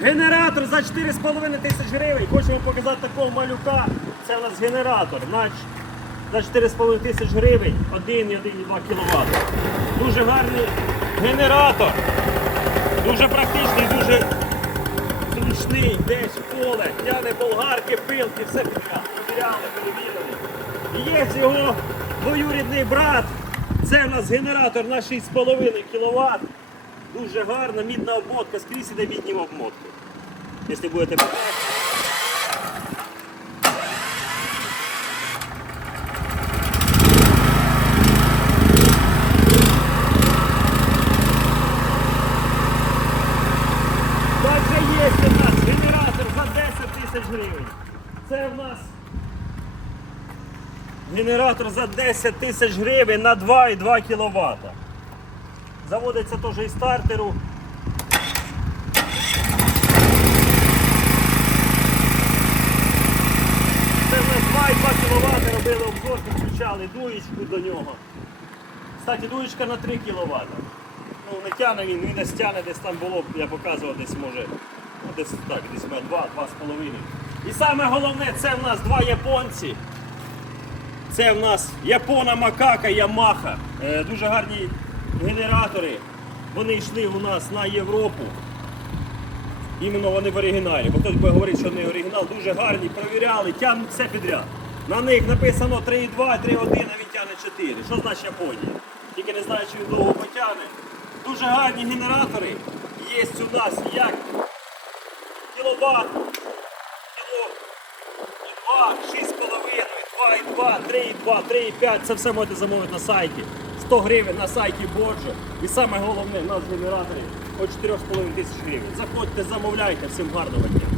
Генератор за 4,5 тисяч гривень. Хочу вам показати такого малюка. Це у нас генератор. Нач за 4,5 тисяч гривень 1,1,2 кВт. Дуже гарний генератор. Дуже практичний, дуже зручний, десь поле, тяне болгарки, пилки, все підряд. Провіряли, перевірили. Є його двоюрідний брат. Це у нас генератор на 6,5 кВт. Дуже гарна, мідна обмотка, скрізь іде мідні обмотки. Якщо будете питати. Також є генератор за 10 тисяч гривень. Це в нас генератор за 10 тисяч гривень на 2,2 кВт. Заводиться теж із стартеру. Це в нас 2,2 кВт робили обзор, підключали дуєчку до нього. Кстати, дуєчка на 3 кВт. Ну, не тяне він, він не стяне, десь там було, я показував, десь може, ну десь так, десь 2, 2,5. І саме головне, це в нас два японці. Це в нас Япона Макака Ямаха. Е, дуже гарні генератори. Вони йшли у нас на Європу. Іменно вони в оригіналі. Бо хтось буде говорити, що не оригінал, дуже гарні, провіряли, тягнуть все підряд. На них написано 3,2, 3,1, а він тягне 4. Що значить Японія? Тільки не знаю, чи він довго потягне. Дуже гарні генератори. Є у нас як кіловат, кіло, 2, 6,5, 2,2, 3,2, 3,5. Це все можете замовити на сайті. 100 гривень на сайті Боджо. І саме головне, у нас генератори по 4,5 тисяч гривень. Заходьте, замовляйте, всім гарного дня.